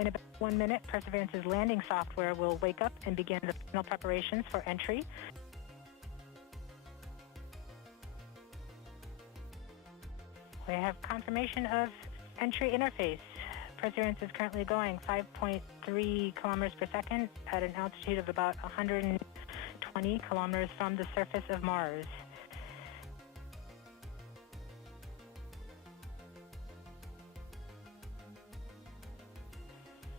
In about 1 minute, Perseverance's landing software will wake up and begin the final preparations for entry. We have confirmation of entry interface. Perseverance is currently going 5.3 kilometers per second at an altitude of about 120 kilometers from the surface of Mars.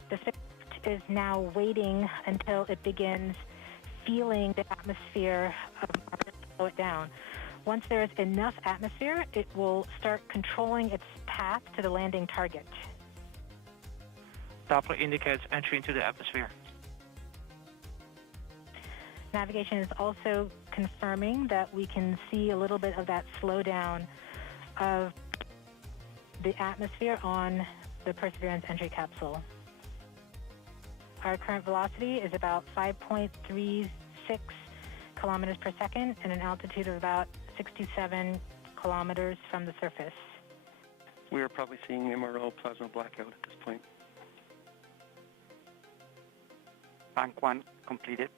The spacecraft is now waiting until it begins feeling the atmosphere of Mars to slow it down. Once there is enough atmosphere, it will start controlling its path to the landing target. Doppler indicates entry into the atmosphere. Navigation is also confirming that we can see a little bit of that slowdown of the atmosphere on the Perseverance entry capsule. Our current velocity is about 5.36 kilometers per second and an altitude of about 67 kilometers from the surface. We are probably seeing MRO plasma blackout at this point. Bank 1 completed.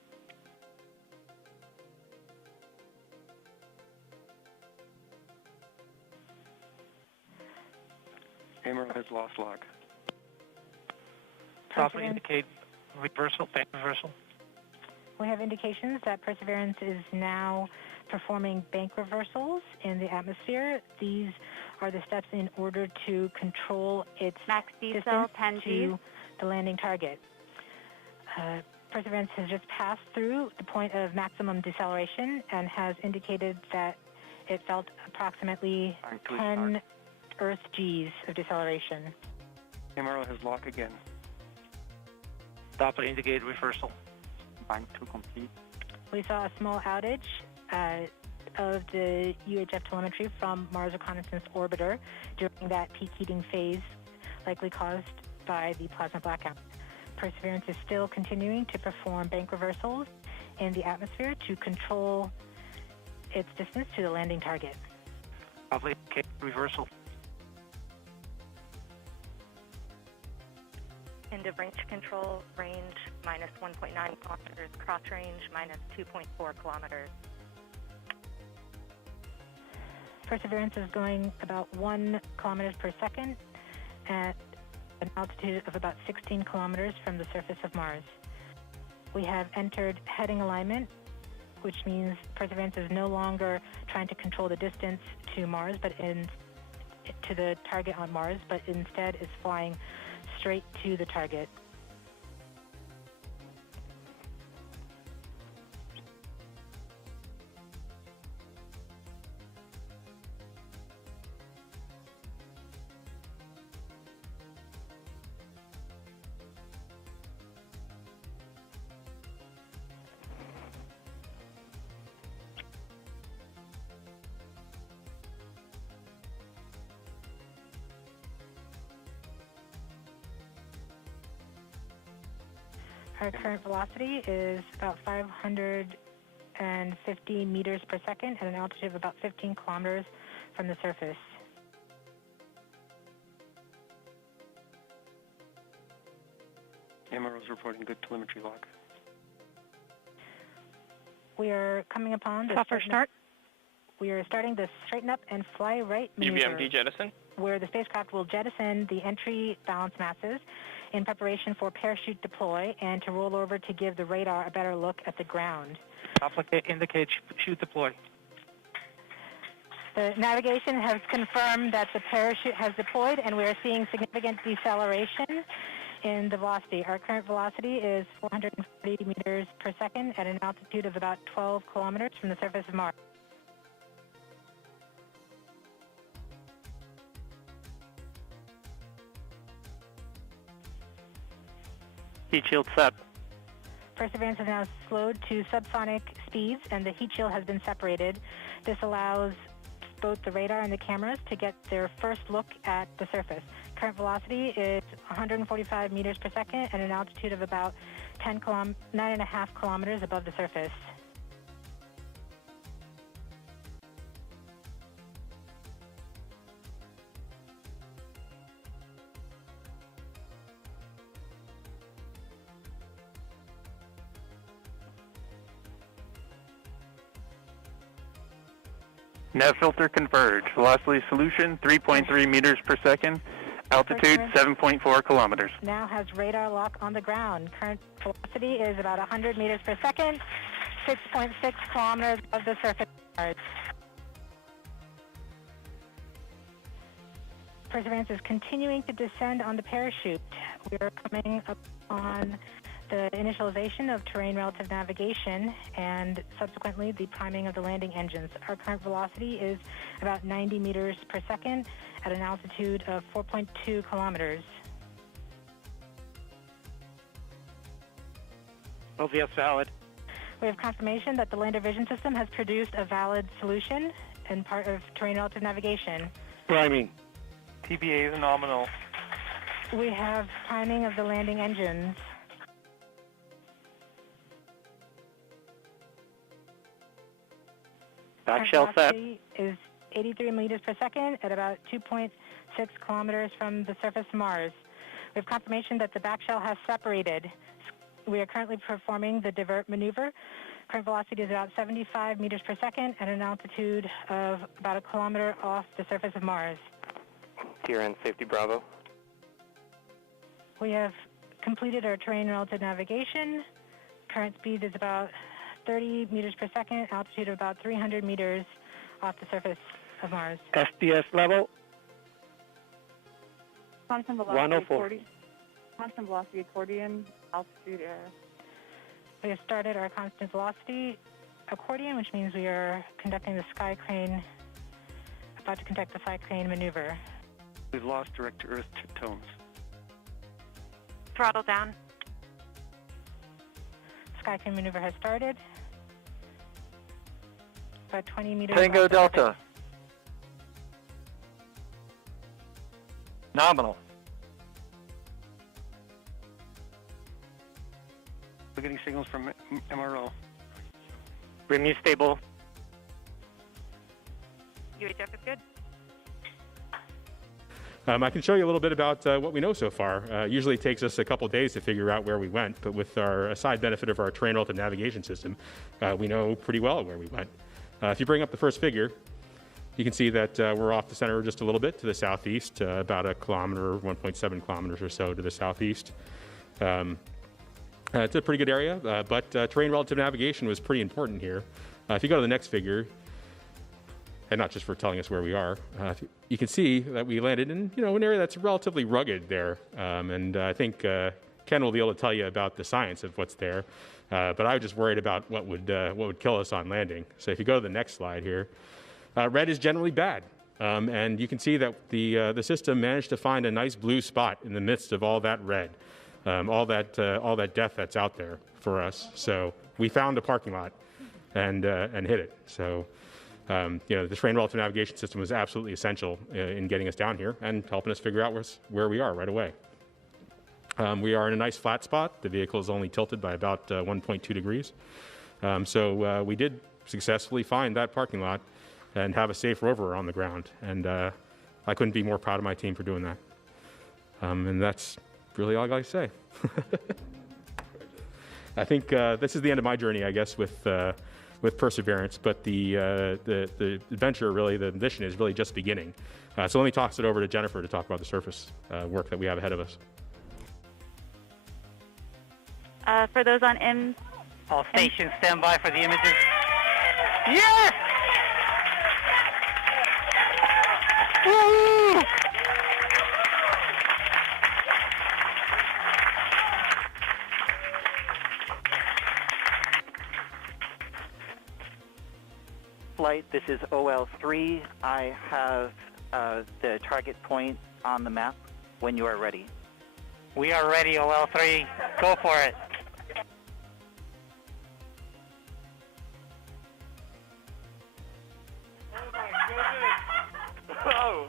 MRO has lost log. Doppler indicate reversal, bank reversal. We have indications that Perseverance is now performing bank reversals in the atmosphere. These are the steps in order to control its distance to the landing target. Perseverance has just passed through the point of maximum deceleration and has indicated that it felt approximately 10 Earth Gs of deceleration. MRO has lock again. Doppler indicate reversal. Bank 2 complete. We saw a small outage of the UHF telemetry from Mars Reconnaissance Orbiter during that peak heating phase, likely caused by the plasma blackout. Perseverance is still continuing to perform bank reversals in the atmosphere to control its distance to the landing target. Doppler indicate reversal. End of range control, range minus 1.9 kilometers, cross range minus 2.4 kilometers. Perseverance is going about 1 kilometers per second at an altitude of about 16 kilometers from the surface of Mars. We have entered heading alignment, which means Perseverance is no longer trying to control the distance to Mars, to the target on Mars, but instead is flying straight to the target. Our current velocity is about 550 meters per second at an altitude of about 15 kilometers from the surface. MRO is reporting good telemetry log. We are coming upon the start. We are starting the straighten up and fly right maneuver, UVMD jettison, where the spacecraft will jettison the entry balance masses in preparation for parachute deploy and to roll over to give the radar a better look at the ground. Doppler indicates chute deploy. The navigation has confirmed that the parachute has deployed and we are seeing significant deceleration in the velocity. Our current velocity is 440 meters per second at an altitude of about 12 kilometers from the surface of Mars. Heat shield set. Perseverance is now slowed to subsonic speeds and the heat shield has been separated. This allows both the radar and the cameras to get their first look at the surface. Current velocity is 145 meters per second at an altitude of about 9.5 kilometers above the surface. Nav filter converge. Velocity solution 3.3 meters per second. Altitude 7.4 kilometers. Now has radar lock on the ground. Current velocity is about 100 meters per second, 6.6 kilometers above the surface of Mars. Perseverance is continuing to descend on the parachute. We are coming up on the initialization of terrain relative navigation and subsequently the priming of the landing engines. Our current velocity is about 90 meters per second at an altitude of 4.2 kilometers. LVS valid. We have confirmation that the lander vision system has produced a valid solution and part of terrain relative navigation. Priming. TBA is nominal. We have priming of the landing engines. Back shell set. Velocity is 83 meters per second at about 2.6 kilometers from the surface of Mars. We have confirmation that the back shell has separated. We are currently performing the divert maneuver. Current velocity is about 75 meters per second at an altitude of about a kilometer off the surface of Mars. TRN Safety Bravo. We have completed our terrain relative navigation. Current speed is about 30 meters per second, altitude of about 300 meters off the surface of Mars. SPS level. Constant velocity 104. Constant velocity accordion, altitude We have started our constant velocity accordion, which means we are conducting the sky crane, about to conduct the sky crane maneuver. We've lost direct to Earth tones. Throttle down. Sky crane maneuver has started. About 20 meters. Tango off the Delta. surface. Nominal. We're getting signals from MRO. Remu stable. UHF is good. I can show you a little bit about what we know so far. Usually it takes us a couple days to figure out where we went, but with our side benefit of our terrain relative navigation system, we know pretty well where we went. If you bring up the first figure, you can see that we're off the center just a little bit to the southeast, about a kilometer, 1.7 kilometers or so to the southeast. It's a pretty good area, but terrain relative navigation was pretty important here. If you go to the next figure, and not just for telling us where we are, you can see that we landed in an area that's relatively rugged there, and I think Ken will be able to tell you about the science of what's there. But I was just worried about what would kill us on landing. So if you go to the next slide here, red is generally bad, and you can see that the system managed to find a nice blue spot in the midst of all that red, all that death that's out there for us. So we found a parking lot and hit it. So. The terrain relative navigation system was absolutely essential in getting us down here and helping us figure out where we are right away. We are in a nice flat spot. The vehicle is only tilted by about 1.2 degrees. So we did successfully find that parking lot and have a safe rover on the ground. And I couldn't be more proud of my team for doing that. And that's really all I got to say. I think this is the end of my journey, I guess, with Perseverance, but the adventure, really, the mission is really just beginning. So let me toss it over to Jennifer to talk about the surface work that we have ahead of us. For those on M. All stations stand by for the images. Yes! Woo! Flight, this is OL3. I have the target point on the map when you are ready. We are ready, OL3. Go for it. Oh my goodness! Oh!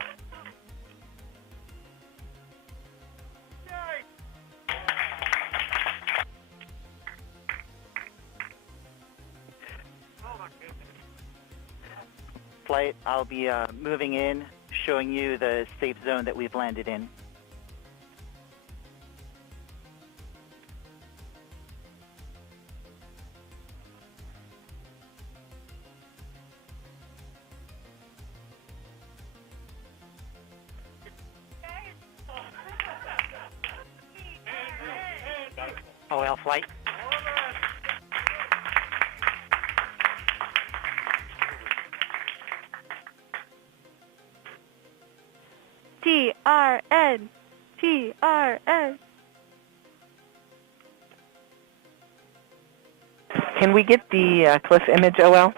Flight, I'll be moving in, showing you the safe zone that we've landed in. TRN. TRN. Can we get the cliff image, OL?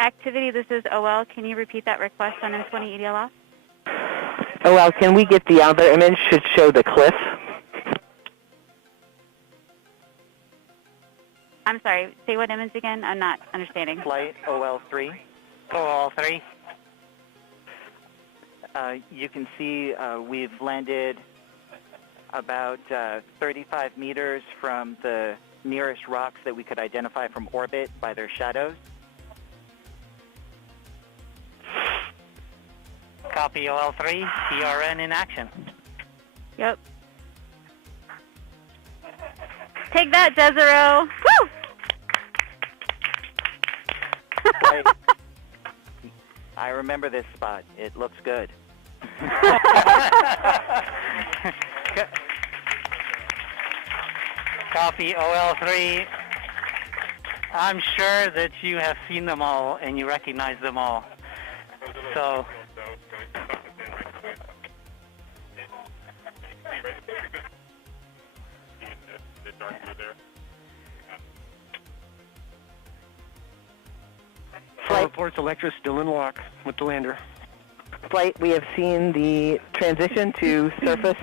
Activity, this is OL. Can you repeat that request on M20 EDLF? OL, can we get the other image? Should show the cliff. I'm sorry, say what image again? I'm not understanding. Flight OL3. OL3. You can see we've landed about 35 meters from the nearest rocks that we could identify from orbit by their shadows. Copy OL3. TRN in action. Yep. Take that, Jezero. Woo! Flight. I remember this spot. It looks good. Copy OL3. I'm sure that you have seen them all and you recognize them all. So, Flight Force Electra still in lock with the lander. Flight, we have seen the transition to surface.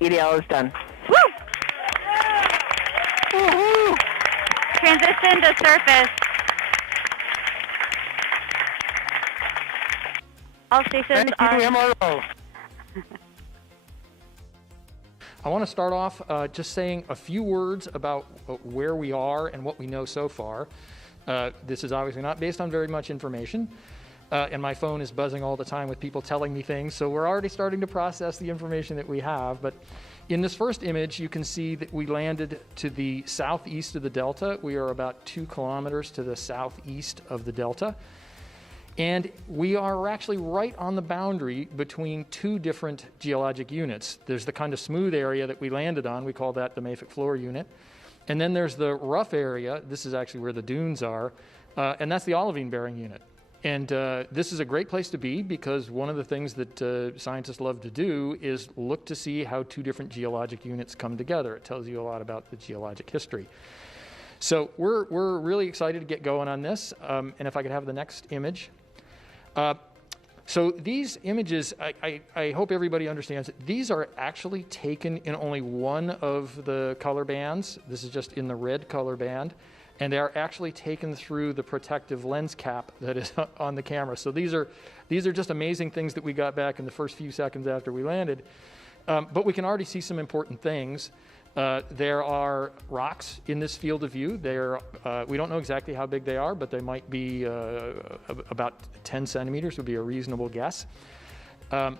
EDL is done. Woo! Woo-hoo! Transition to surface. All stations are... MRO. I want to start off just saying a few words about where we are and what we know so far. This is obviously not based on very much information, and my phone is buzzing all the time with people telling me things, so we're already starting to process the information that we have. But in this first image, you can see that we landed to the southeast of the delta. We are about 2 kilometers to the southeast of the delta. And we are actually right on the boundary between 2 different geologic units. There's the kind of smooth area that we landed on. We call that the mafic floor unit. And then there's the rough area. This is actually where the dunes are. And that's the olivine-bearing unit. And this is a great place to be because one of the things that scientists love to do is look to see how 2 different geologic units come together. It tells you a lot about the geologic history. So we're really excited to get going on this. And if I could have the next image. So these images, I hope everybody understands, these are actually taken in only one of the color bands. This is just in the red color band. And they are actually taken through the protective lens cap that is on the camera. So these are just amazing things that we got back in the first few seconds after we landed. But we can already see some important things. There are rocks in this field of view. We don't know exactly how big they are, but they might be about 10 centimeters would be a reasonable guess.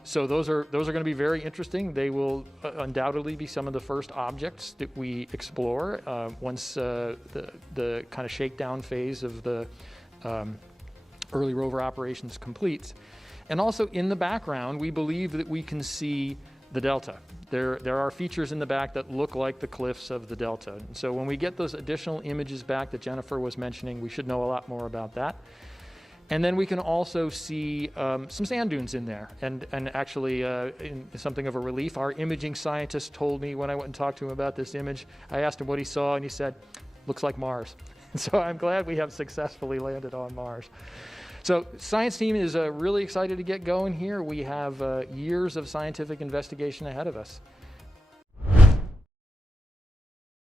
So those are going to be very interesting. They will undoubtedly be some of the first objects that we explore once the kind of shakedown phase of the early rover operations completes. And also in the background, we believe that we can see the delta. There are features in the back that look like the cliffs of the delta. And so when we get those additional images back that Jennifer was mentioning, we should know a lot more about that. And then we can also see some sand dunes in there. And actually, in something of a relief, our imaging scientist told me when I went and talked to him about this image, I asked him what he saw, and he said, looks like Mars. So I'm glad we have successfully landed on Mars. So science team is really excited to get going here. We have years of scientific investigation ahead of us.